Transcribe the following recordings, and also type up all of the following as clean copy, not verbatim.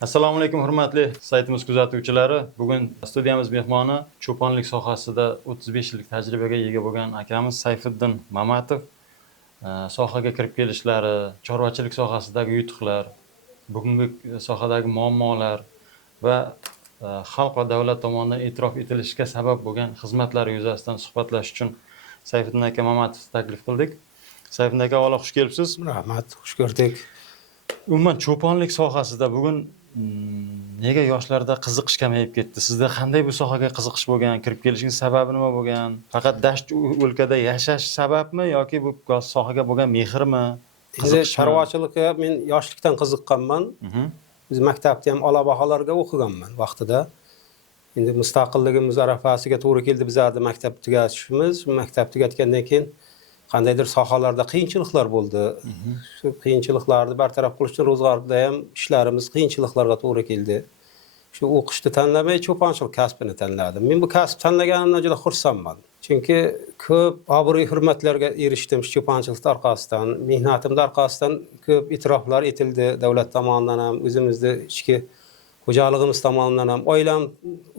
Assalomu alaykum hurmatli saytimiz kuzatuvchilari. Bugun studiyamiz mehmoni cho'ponlik sohasida 35 yillik tajribaga ega bo'lgan akamiz Sayfiddin Mamatov. Sohaga kirib kelishlari, chorvachilik sohasidagi yutuqlar, bugungi sohadagi muammolar va xalq va davlat tomonidan e'tirof etilishiga sabab bo'lgan xizmatlari yuzasidan suhbatlashish uchun Sayfiddin aka Mamatovni taklif qildik. Sayfiddin aka, avvalo xush kelibsiz. Rahmat, xush ko'rdik. Umuman cho'ponlik sohasida bugun nega yoshlarda qiziqish kamayib ketdi? Sizda qanday bu sohaga qiziqish bo'lgan? Kirib kelishingiz sababi nima bo'lgan? Faqat dasht o'lkada yashash sababmi yoki bu sohaga bo'lgan mehrmi? Endi chorvachilikka men yoshlikdan qiziqqanman. Biz maktabda ham a'lo baholarga o'qiganman vaqtida. Endi mustaqilligimiz arafasiga to'g'ri keldi bizlarning maktab tugatishimiz. Maktab tugatgandan keyin qandaydir sohalarda qiyinchiliklar bo'ldi. Shu qiyinchiliklarni bartaraf qilish uchun ro'zg'orda ham ishlarimiz qiyinchiliklarga to'g'ri keldi. Shu o'qishni tanlamay cho'ponchilik kasbini tanladim. Men bu kasb tanlaganimdan juda xursandman. Chunki ko'p obro'y hurmatlarga erishdim cho'ponchilik orqasidan, mehnatim orqasidan ko'p e'tiroflar etildi davlat tomonidan ham, o'zimizning ichki xo'jaligimiz tomonidan ham, oilam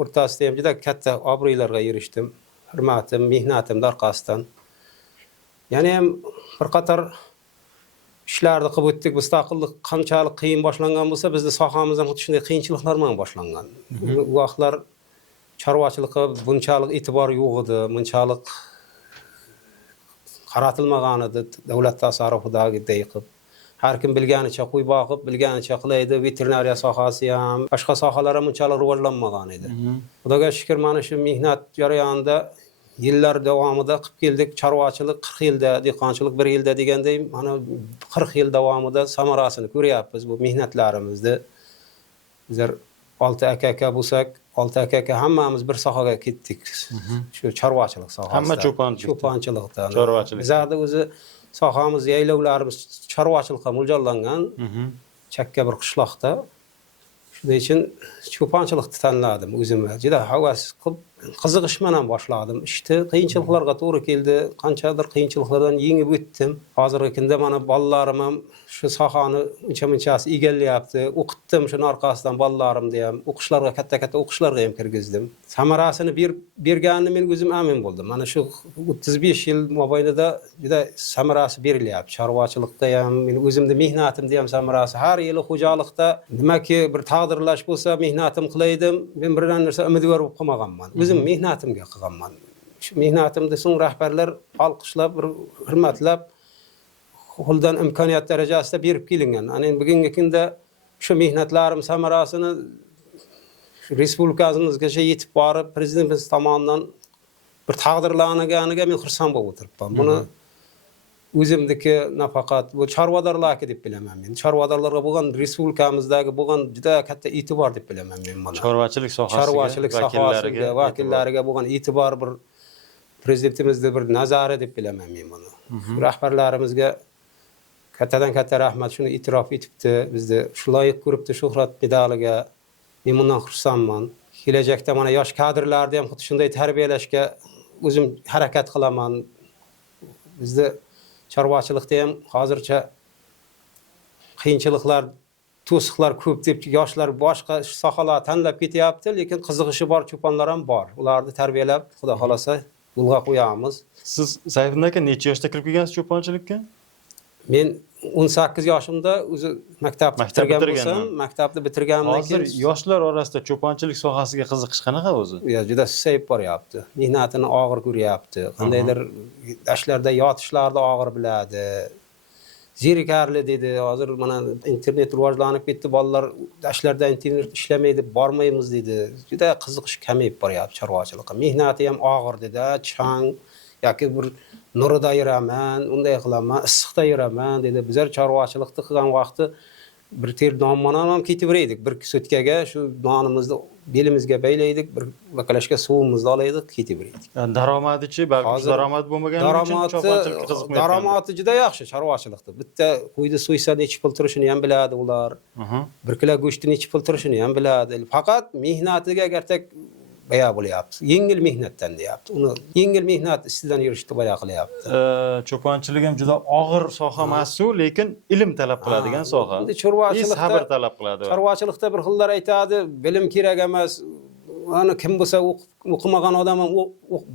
o'rtasida ham juda katta obro'ylarga erishdim. Hurmatim, mehnatim orqasidan. Yani ham bir qator ishlarni qilib o'tdik. Mustaqillik qanchalik qiyin boshlangan bo'lsa, bizning sohamizda ham shunday qiyinchiliklar bilan boshlangan. Bu vaqtlar chorvachilikka bunchalik e'tibor yo'q edi, bunchalik qaratilmagan edi davlat tasarrufidagidek qilib. Har kim bilganicha qo'y boqib, bilganicha qilaydi. Veterinariya sohasi ham, boshqa sohalar ham bunchalik rivojlanmagan edi. Xudoga shukr, mana shu mehnat jarayonida yillar davomida qilib keldik. Chorvachilik 40 yilda, dehqonchilik 1 yilda deganday, mana 40 yil davomida samarasini ko'ryapmiz bu mehnatlarimizni. Bizlar 6 aka bo'lsak, 6 aka hammamiz bir sohaga ketdik. Shu chorvachilik sohasida. Hamma cho'ponchilikdan. Chorvachilik. Bizlarda o'zi sohamiz, yaylovlarimiz chorvachilikqa mo'ljallangan. Chakka bir qishloqda. Shuning uchun cho'ponchilikni tanladim o'zimga. Juda havas qilib qiziqish bilan boshladim. İşte qiyinchiliklarga to'g'ri keldi. Qanchadir qiyinchiliklardan yengib o'tdim. Hozirgi kunda mana bolalarim ham shu sohani uncha-munchasi egallayapti. O'qitdim shuni orqasidan bolalarimni ham. O'qishlarga katta o'qishlarga ham kirgizdim. Samarasini berganini men o'zim amin bo'ldim. Mana shu 35 yil mobaynida juda samarasi berilyapti. Chorvachilikda ham, men o'zimning mehnatimda ham samarasi. Har yili xo'jalikda nimaki bir taqdirlash bo'lsa, mehnatim qilaydim. Men birdan narsa umidvor bo'lib qolmaganman. O'zim mehnatimga qilganman. Shu mehnatimda so'ng rahbarlar olqishlab, hurmatlab, qo'ldan imkoniyat darajasida berib kelingan. Ana bugungi kunda shu mehnatlarim samarasini respublikamizgacha yetib borib, prezidentimiz tomonidan bir taqdirlanganiga men xursand bo'lib o'tiribman. Buni o'zimdiki nafaqat bu chorvadorlarga deb bilaman men. Chorvadorlarga bo'lgan respublikamizdagi bo'lgan juda katta e'tibor deb bilaman men buni. Chorvachilik sohasiga vakillariga bo'lgan e'tibor bir prezidentimizning bir nazari deb bilaman men buni. Rahbarlarimizga kattadan katta rahmat, shuni e'tirof etibdi. Bizni shu loyiq ko'ribdi shuhrat medaliga. Men bundan xursandman. Kelajakda mana yosh kadrlarni ham xuddi shunday tarbiyalashga o'zim harakat qilaman. Bizda chorvachilikda ham hozircha qiyinchiliklar, to'siqlar ko'p deb yoshlar boshqa sohalar tanlab ketyapti, lekin qiziqishi bor cho'ponlar ham bor. Ularni tarbiyalab, xudo xolasa yo'lga qo'yamiz. Siz Sayfiddin aka necha yoshda kirib kelgansiz cho'ponchilikka? Men 18 yoshimda o'zi maktabni bitirgan bo'lsam, maktabni bitirganimdan keyin hozir yoshlar orasida cho'ponchilik sohasiga qiziqish qanaqa o'zi? Juda susayib boryapti. Mehnatini og'ir ko'ryapti. Qandaydir dashlarda yotishlarda og'ir biladi. Zerikarli dedi. Hozir mana internet rivojlanib ketdi. Bolalar dashlarda internet ishlamaydi, bormaymiz dedi. Juda qiziqish kamayib boryapti chorvachilikqa. Mehnati ham og'ir dedi. Chang yoki bir nurida yuraman, unday qilaman, issiqda yuraman dedi. Bizlar chorvachilikni qilgan vaqtda bir ter nonman ham ketaveraydik. Bir sutkaga shu nonimizni belimizga baylaydik, bir bakalashga suvimizni olaydik, ketaveraydik. Daromadichi, balki daromad bo'lmagani uchun cho'ponchilikka qiziqmayapti. Daromadi juda yaxshi chorvachilikda. Bitta qo'yni so'ysa necha pul turishini ham biladi ular. Bir kilo go'shtni necha pul turishini ham biladi. Faqat mehnatiga agartak bayağı bo'lyapti. Yengil mehnatdan deyapti. Uni yengil mehnat istidan yurishni bayağı qilyapti. Cho'ponchilik ham juda og'ir soha emas-ku, lekin ilm talab qiladigan soha. Endi chorvachilikda sabr talab qiladi. Chorvachilikda bir xillar aytadi, bilim kerak emas. Ana kim bo'lsa o'qimagan odam ham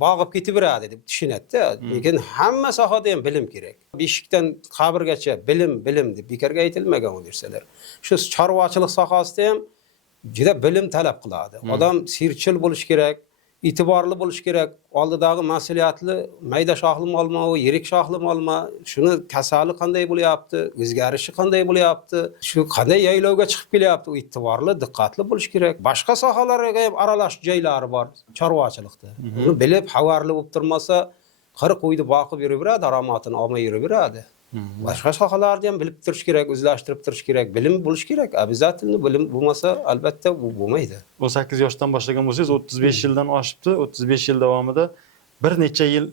bog'ib ketaveradi deb tushunadi. Lekin hamma sohada ham bilim kerak. Beshikdan qabrgacha bilim deb bekorga aytilmagan u narsalar. Shu chorvachilik sohasida ham juda bilim talab qiladi. Odam sirchil bo'lish kerak, e'tiborli bo'lish kerak. Oldidagi mas'uliyatli mayda shoxli molma, yirik shoxli molma, shuni kasali qanday bo'lyapti, o'zgarishi qanday bo'lyapti, shu qanday yaylovga chiqib kelyapti, e'tiborli, diqqatli bo'lish kerak. Boshqa sohalarga ham aralash joylari bor chorvachilikda. Uni bilib, xabarli bo'lib turmasa, 40 qo'yni boqib yuraveradi, daromadini olmay yuraveradi. Boshqa sohalarni ham bilib turish kerak, o'zlashtirib turish kerak, bilim bo'lish kerak. Обязательно bilim bo'lmasa, albatta bu bo'lmaydi. 18 yoshdan boshlagan bo'lsangiz, 35 yildan oshibdi. 35 yil davomida bir necha yil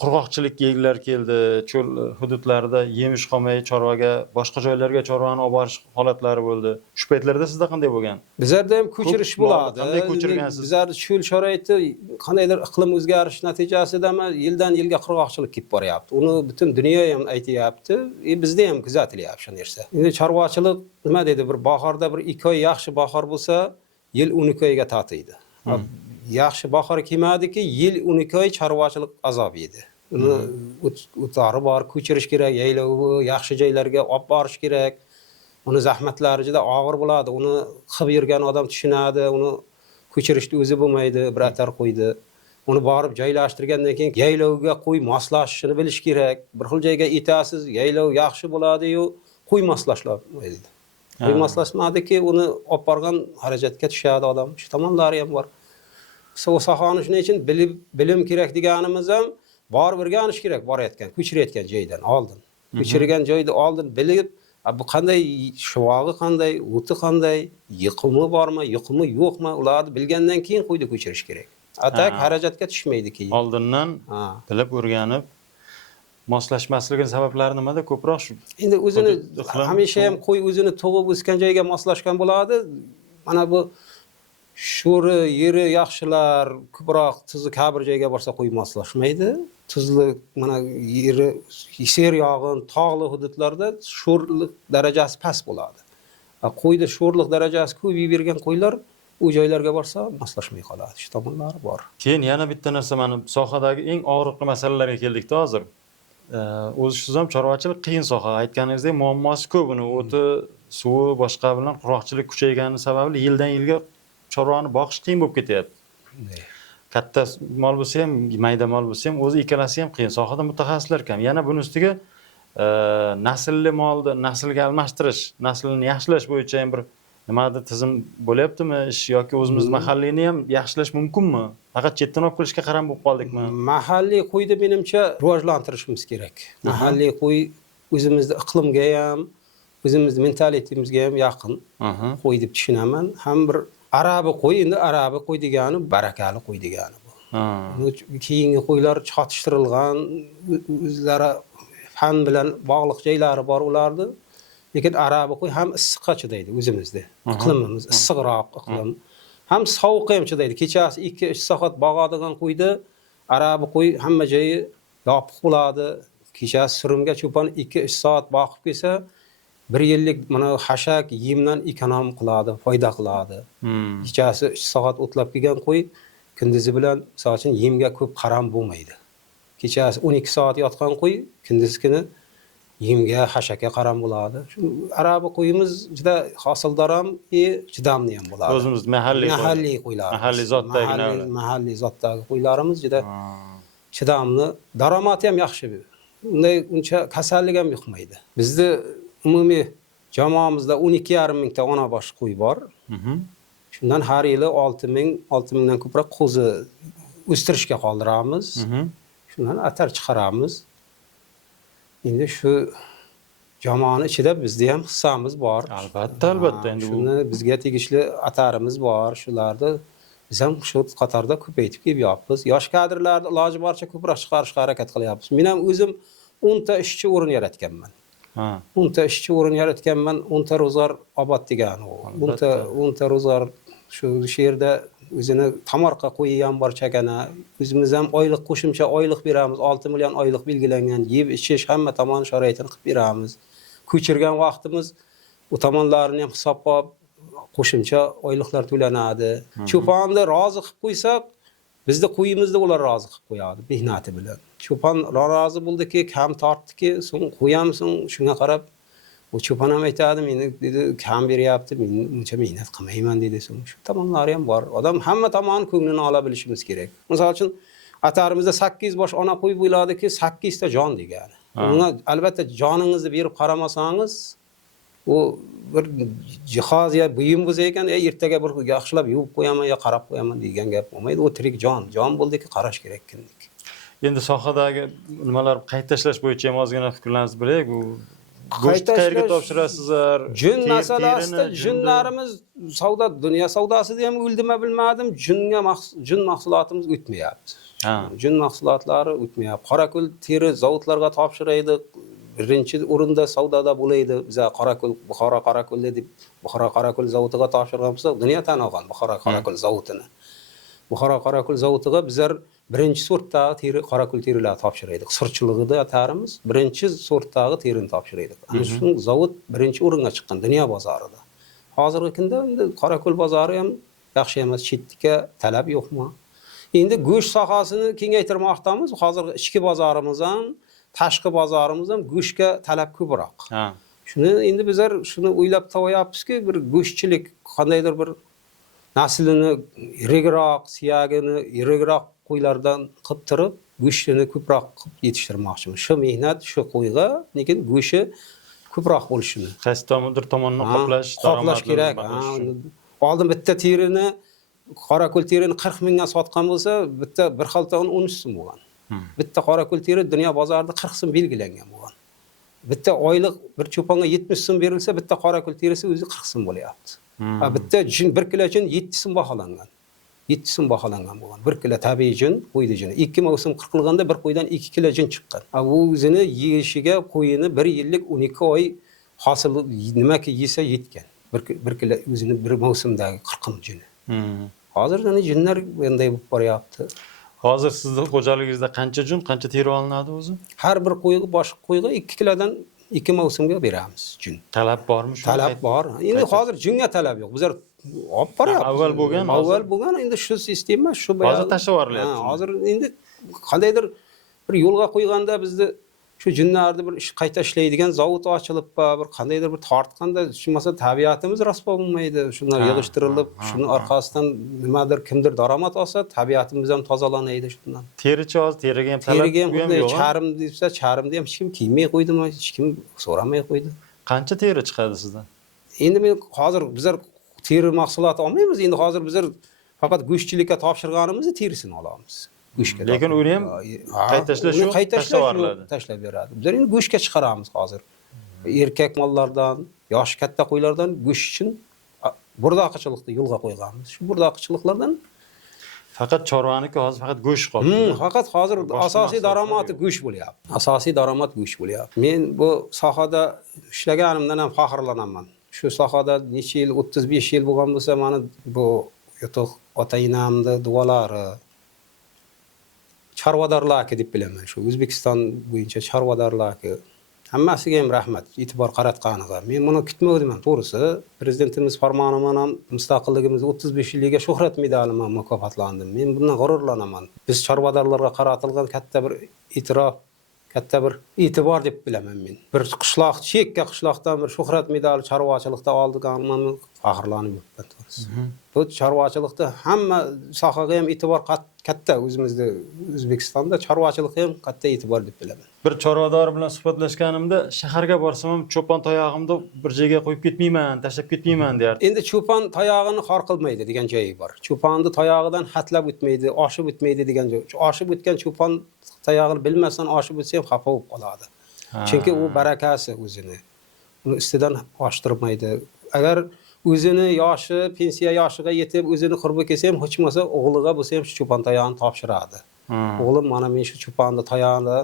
qurg'oqchilik yillar keldi, cho'l hududlarida yemish qolmay chorvaga, boshqa joylarga chorvani olib borish holatlari bo'ldi. Shu paytlarda sizda qanday bo'lgan? Bizlarda ham ko'chirish bo'ladi. Qanday ko'chirgansiz? Bizlarda cho'l sharoiti qandaydir iqlim o'zgarishi natijasidami yildan yilga qurg'oqchilik kelib boryapti. Uni butun dunyo ham aytayapti, bizda ham kuzatilyapti shu narsa. Endi chorvachilik nima deydi, bir bahorda bir 2 oy yaxshi bahor bo'lsa, yil 12 oyga tatiydi. Yaxshi bahor kelmadiki, yil 12 oy chorvachilik azob edi. Uni o'tari bor, ko'chirish kerak, yaylovi yaxshi joylarga olib borish kerak. Uni zahmatlari juda og'ir bo'ladi. Uni qilib yurgan odam tushunadi. Uni ko'chirishni o'zi bo'lmaydi, bir atar qo'ydi. Uni borib joylashtirgandan keyin yaylovga qo'y moslashishini bilish kerak. Bir xil joyga etasiz, yaylov yaxshi bo'ladi-yu, qo'y moslashmaydi. Qo'y moslashmadiki, uni olib borgan xarajatga tushadi odam. Shu tomonlari ham bor. O sohani shuning uchun bilim kerak deganimiz ham borib o'rganish kerak, borayotgan, ko'chirayotgan joydan oldin. Ko'chirgan joyda oldin bilib, bu qanday shuvog'i qanday, o'ti qanday, yiqimi bormi, yiqimi yo'qmi, ularni bilgandan keyin qo'ydi ko'chirish kerak. Atak xarajatga tushmaydi keyin. Oldindan bilib o'rganib moslashmasligini sabablari nimada ko'proq shu? Endi o'zini hamisha ham qo'y o'zini tug'ib o'sgan joyga moslashgan bo'ladi. Mana bu sho'ri yeri yaxshilar ko'proq tuzli kabir joyga borsa qo'y moslashmaydi. Tuzli mana yeri ser yog'in, tog'li hududlarda sho'rlik darajasi past bo'ladi. Qo'yda sho'rlik darajasi ko'payib bergan qo'ylar u joylarga borsa moslashmay qoladi. Shu tomonlari bor. Keyin yana bitta narsa, mana sohadagi eng og'riqli masalalarga keldik-da hozir. O'zi siz ham chorvachilik qiyin soha, aytganingizdek muammosi ko'p. Uni o'ti, suvi, boshqa bilan qurg'oqchilik kuchaygani sababli yildan yilga chorvani boqish qiyin bo'lib ketyapti. Katta mol bo'lsa ham, mayda mol bo'lsa ham, o'zi ikkalasi ham qiyin. Sohada mutaxassislar kam. Yana buni ustiga naslli molni naslga almashtirish, naslini yaxshilash bo'yicha ham bir nimadir tizim bo'lyaptimi ish yoki o'zimiz mahalliyni ham yaxshilash mumkinmi? Faqat chetdan olib kelishga qaram bo'lib qoldikmi? Mahalliy qo'yni menimcha rivojlantirishimiz kerak. Mahalliy qo'y o'zimizning iqlimga ham, o'zimizning mentalitimizga ham yaqin qo'y deb tushunaman. Ham bir arabi qo'y, endi arabi qo'y degani barakali qo'y degani bu. Keyingi qo'ylar chatishtirilgan, o'zlari fan bilan bog'liq joylari bor ularni. Lekin arabi qo'y ham issiqqa chidaydi o'zimizda. Iqlimimiz issiqroq iqlim. Ham sovuqqa ham chidaydi. Kechasi 2-3 soat bog'adigan qo'yda arabi qo'y hamma joyi yopiq bo'ladi. Kechasi surumga cho'pon 2-3 soat boqib kelsa, 1 yillik mana hashak yemdan ekonom qiladi, foyda qiladi. Kechasi 3 soat o'tlab kelgan qo'y kunduzi bilan, misol uchun, yemga ko'p qaram bo'lmaydi. Kechasi 12 soat yotgan qo'y kunduzgini yemga, hashakka qaram bo'ladi. Shu arabi qo'yimiz juda hosildor ham, chidamli ham bo'ladi. O'zimiz mahalliy qo'ylar. Mahalliy zotdagi qo'ylarimiz juda chidamli, daromati ham yaxshi. Uncha kasallik ham yo'qmaydi. Bizda umumiy jamoamizda 12,5 mingta ona bosh qo'y bor. Shundan har yili 6 mingdan ko'proq qo'zi o'stirishga qoldiramiz. Shundan atar chiqaramiz. Endi shu jamoani ichida bizda ham hissamiz bor. Albatta. Endi shuni bizga tegishli atarimiz bor. Shularni biz ham shu qatorda ko'paytib kelyapmiz. Yosh kadrlarni iloji boricha ko'proq chiqarishga harakat qilyapmiz. Men ham o'zim 10 ta ishchi o'rin yaratganman. 10 ta ishchi o'rin yaratganman, 10 ta ro'zg'or obod degan u. 10 ta ro'zg'or shu yerda Özüne tamarqa qo'ygan bor chakana. Özümüz ham oylik qo'shimcha oylik beramiz. 6 million oylik belgilangan. Yeb ichish hamma tomon sharoitini qilib beramiz. Ko'chirgan vaqtimiz u tomonlarni ham hisobga olib qo'shimcha oyliklar to'lanadi. Cho'ponni rozi qilib qo'ysak, bizda qo'yimizda ular rozi qilib qo'yadi mehnati bilan. Cho'pon rozi bo'ldiki, kam tortdiki, so'ng qo'yamsan, shunga qarab o cho'pon ham aytadi, meni dedi kam beryapti, men uncha mehnat qilmayman dedi. So'ng shu tomonlari ham bor. Odam hamma tomon ko'nglini ola bilishimiz kerak. Misol uchun atarimizda 8 bosh ona qo'y bo'ladiki, 8 ta jon degani. Unga albatta joningizni berib qaramasangiz, o bir jihoz ya buyum bo'lsa ekan, ertaga bir yaxshilab yuvib qo'yaman yo qarab qo'yaman degan gap bo'lmaydi. O tirik jon bo'ldiki qarash kerak kindik. Endi sohadagi nimalar qayta ishlash bo'yicha ham ozgina fikrlaringizni beraylik. Bu go'shtni qayerga topshirasizlar? Jun masalasida junlarimiz dunyo savdosida ham o'ldima bilmadim, jun mahsulotimiz o'tmayapti. Jun mahsulotlari o'tmayapti. Qorako'l teri zavodlarga topshiraydik. Birinchi o'rinda savdoda bo'laydi. Biz Buxoro Qorako'l deb Buxoro Qorako'l zavodiga topshirgan bo'lsak, dunyo tan olgan Buxoro Qorako'l zavodini. Buxoro Qorako'l zavodiga bizlar birinchi sortdagi teri Qorako'l terilar topshiraydik. Surchiligida atarimiz birinchi sortdagi terini topshiraydik. Ana shu zavod birinchi o'ringa chiqqan dunyo bozorida. Hozirgi kunda endi Qorako'l bozori ham yaxshi emas, chetga talab yo'qmi? Endi go'sht sohasini kengaytirmoqdamiz. Hozirgi ichki bozorimiz ham, tashqi bozorimiz ham go'shtga talab ko'proq. Shuni endi bizlar shuni o'ylab topyapmizki, bir go'shtchilik qandaydir bir naslini irigroq, siyagini irigroq qo'ylardan qilib turib, go'shtini ko'proq qilib yetishtirmoqchimiz. Shu mehnat shu qo'yga, lekin go'shti ko'proq bo'lishini. Qaysi tomonni qoplash kerak. Oldin bitta terini Qorako'l terini 40 mingga sotgan bo'lsa, bitta bir xalta 13 so'm bo'lgan. Bitta Qorako'l teri dunyo bozorida 40 so'm belgilangan bo'lgan. Bitta oylik bir cho'ponga 70 so'm berilsa, bitta Qorako'l terisi o'zi 40 so'm bo'lyapti. Bitta jin 1 kilo jin 7 so'm baholangan. 7 so'm baholangan bo'lgan. 1 kilo tabiiy jin, qo'ydi jini. 2 mavsum qirqilganda bir qo'ydan 2 kilo jin chiqqan. Bu o'zini yeyishiga qo'yini 1 yillik 12 oy hosil nimaki yesa yetgan. 1 kilo o'zini bir mavsumdagi qirqim jini. Hozir jinlar bunday bo'lib boryapti. Hozir sizning xo'jaligingizda qancha jun, qancha teri olinadi o'zi? Har bir qo'yga boshqa qo'yga 2 kilodan 2 mavsumga beramiz jun. Talab bormi? Talab bor. Endi hozir junga talab yo'q. Bizlar olib boryapmiz. Avval bo'lgan, endi shu sistema shu bilan hozir tashlab yuborilyapti. Hozir endi qandaydir bir yo'lga qo'yganda bizni shu jinlarni bir ish qayta ishlaydigan zavod ochilib, bir qandaydir bir tortganda, bo'lmasa tabiatimiz rasvo bo'lmaydi. Shunlar yig'ishtirilib, shuni orqasidan nimadir kimdir daromad olsa, tabiatimiz ham tozalanadi shundan. Terichi hozir teriga ham talab yo'q. Charim desa, charimni ham hech kim kiymay qo'ydimi, hech kim so'ramay qo'ydi. Qancha teri chiqadi sizdan? Endi men hozir bizlar teri mahsuloti olmaymiz. Endi hozir bizlar faqat go'shtchilikka topshirganimizni terisini olamiz. Go'shtga. Lekin uni ham qayta tashlab beradi. Bizlar endi go'shtga chiqaramiz hozir. Erkak mollardan, yosh katta qo'ylardan go'sht uchun burdoqchilikni yo'lga qo'yganmiz. Shu burdoqchiliklardan faqat chorvaniki hozir faqat go'sht qoldi. Faqat hozir asosiy daromadi go'sht bo'lyapti. Asosiy daromad go'sht bo'lyapti. Men bu sohada ishlaganimdan ham faxrlanaman. Shu sohada necha yil, 35 yil bo'lgan bo'lsa, mana bu yotoq ota-onamning duolari chorvadorlarga deb bilaman. Shu O'zbekiston bo'yicha chorvadorlarga hammasiga ham rahmat, e'tibor qaratganiga. Men buni kutmadim, to'g'risi. Prezidentimiz farmoni bilan mustaqilligimiz 35 yilga shuhrat medali bilan mukofotlandim. Men bundan g'ururlanaman. Biz chorvadorlarga qaratilgan katta bir e'tirof, katta bir e'tibor deb bilaman men. Bir qishloq, chekka qishloqdan bir shuhrat medali chorvachilikda oldiganman, faxrlanib yuribman to'g'risi. Bu chorvachilikda hamma sohaga ham e'tibor katta, o'zimizda O'zbekistonda chorvachilikka ham katta e'tibor deb bilaman. Bir chorvador bilan suhbatlashganimda shaharga borsam ham cho'pon tayog'imni bir joyga qo'yib ketmayman, tashlab ketmayman derdi. Endi cho'pon tayog'ini xor qilmaydi degan joyi bor. Cho'ponni tayog'idan hatlab o'tmaydi, oshib o'tmaydi degan joy. Oshib o'tgan cho'pon tayog'ini bilmasdan oshib o'tsa ham xafa bo'lib qoladi. Chunki u barakasi o'zini. Uni ustidan oshtirmaydi. Agar o'zini yoshi, pensiya yoshiga yetib, o'zini qurbi kelsa ham, hech bo'lmasa o'g'liga bo'lsa ham shu cho'pon tayog'ini topshiradi. O'g'lim, mana men shu cho'ponni tayog'ini,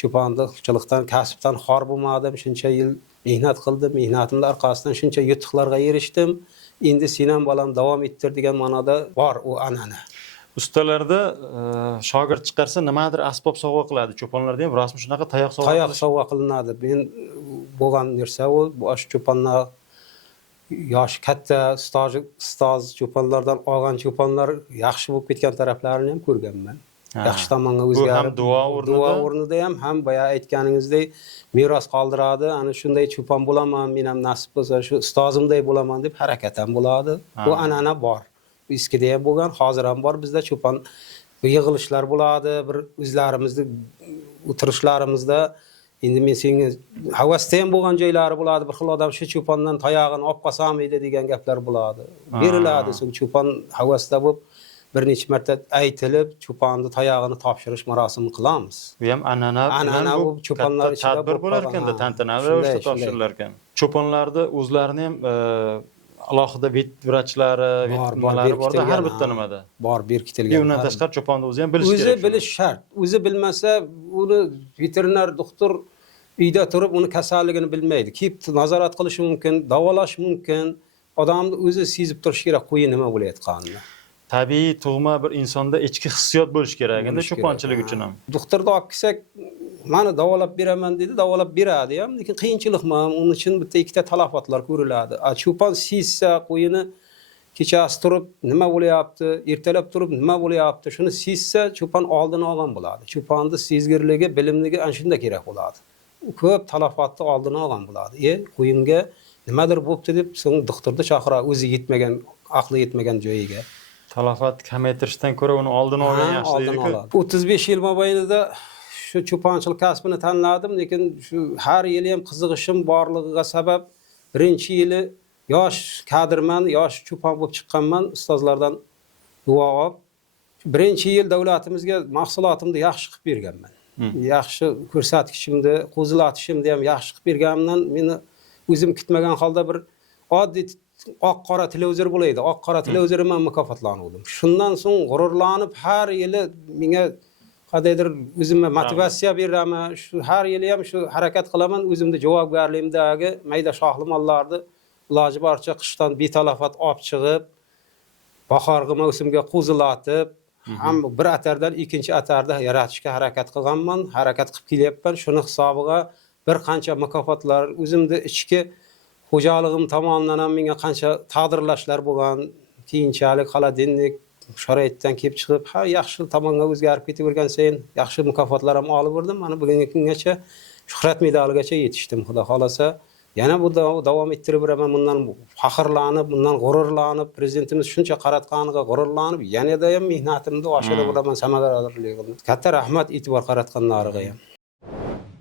cho'ponni qilchilikdan, kasbdan xor bo'lmadim, shuncha yil mehnat qildim, mehnatimning arkasından shuncha yutuqlarga erishdim. Endi sen ham balam davom ettir degan ma'noda bor u an'ana. Ustalarda shogird chiqarsa nimadir asbob sovg'a qiladi. Cho'ponlarda ham rasmi shunaqa tayoq sovg'a Tayoq sovg'a qilinadi. Men bo'lgan narsa u bosh cho'ponlar yosh katta ustoz cho'ponlardan olgan cho'ponlar yaxshi bo'lib ketgan taraflarini ham ko'rganman. Yaxshi tomonga o'zgarib, ham duo o'rnida ham boya aytganingizdek meros qoldiradi. Ana shunday cho'pon bo'laman, men ham nasib bo'lsa shu ustozimday bo'laman deb harakat ham bo'ladi. Bu an'ana bor. Eskida ham bo'lgan, hozir ham bor bizda cho'pon yig'ilishlar bo'ladi, bir o'zlarimizni o'tirishlarimizda endi men senga havasda ham bo'lgan joylari bo'ladi. Bir xil odam shu cho'pondan tayog'ini olib qolsam edi degan gaplar bo'ladi. Beriladi, so'ng cho'pon havasda bo'lib bir necha marta aytilib, cho'ponni tayog'ini topshirish marosimi qilamiz. Bu ham an'ana bu cho'ponlar ichida tadbir bo'lar ekan-da, tantanali ravishda topshirilar ekan. Cho'ponlarda o'zlarini ham alohida vrachlari, nimalari bor-da, har bitta nimada. Bor, berkitilgan. Undan tashqari cho'ponni o'zi ham bilish kerak. O'zi bilish shart. O'zi bilmasa, uni veterinar doktor uyda turib uni kasalligini bilmaydi. Kelib nazorat qilishi mumkin, davolash mumkin. Odamni o'zi sezib turishi kerak, qo'yi nima bo'layotganini. Tabiiy tug'ma bir insonda ichki hissiyot bo'lish kerak endi cho'ponchilik uchun ham. Doktorga olib kelsak, "Meni davolab beraman" dedi, davolab beradi ham, lekin qiyinchilikmi? Uning uchun bitta ikkita talafotlar ko'riladi. Cho'pon sezsa qo'yini kechasi turib nima bo'layapti, ertalab turib nima bo'layapti, shuni sezsa cho'pon oldini olgan bo'ladi. Cho'ponning sezgirligi, bilimligi ana shunda kerak bo'ladi. Ko'p talafotni oldini olgan bo'ladi. Qo'yimga nimadir bo'pti deb so'ng doktorni chaqiradi, o'zi yetmagan, aqli yetmagan joyiga. Talafot kamaytirishdan ko'ra uni oldini olgan yaxshi deydi-ku. 35 yil mobaynida shu cho'ponchilik kasbini tanladim, lekin shu har yili ham qiziqishim borligiga sabab birinchi yili yosh kadrman, yosh cho'pon bo'lib chiqqanman, ustozlardan duo olib. Birinchi yil davlatimizga mahsulotimni yaxshi qilib berganman. Yaxshi ko'rsatkichimni, qo'zilatishimni ham yaxshi qilib berganimdan meni o'zim kutmagan holda bir oddiy oq-qora televizor bo'laydi. Oq-qora televizor bilan mukofotlandim. Shundan so'ng g'ururlanib har yili menga qadaydir o'zimga motivatsiya beraman. Shu har yili ham shu harakat qilaman, o'zimni javobgarligimdagi mayda shohli mollarni iloji boricha qishdan betalafot olib chiqib, bahorgi mavsumga qo'zilatib, ham bir atardan ikkinchi atarda yaratishga harakat qilganman, harakat qilib kelyapman. Shuni hisobiga bir qancha mukofotlar o'zimni ichki xo'jaligim tomonidan ham menga qancha taqdirlashlar bo'lgan, keyinchalik xolodilnik sharoitdan kelib chiqib, yaxshi tomonga o'zgarib ketavergan sayin yaxshi mukofotlar ham olib o'rdim. Mana bugungi kungacha shuhrat medaligacha yetishdim, xudo xolasa. Yana bu davom ettirib beraman, bundan faxrlanib, bundan g'ururlanib, prezidentimiz shuncha qaratganiga g'ururlanib, yanada ham mehnatimni oshirib boraman, samaradorligimni. Katta rahmat e'tibor qaratganlariga ham.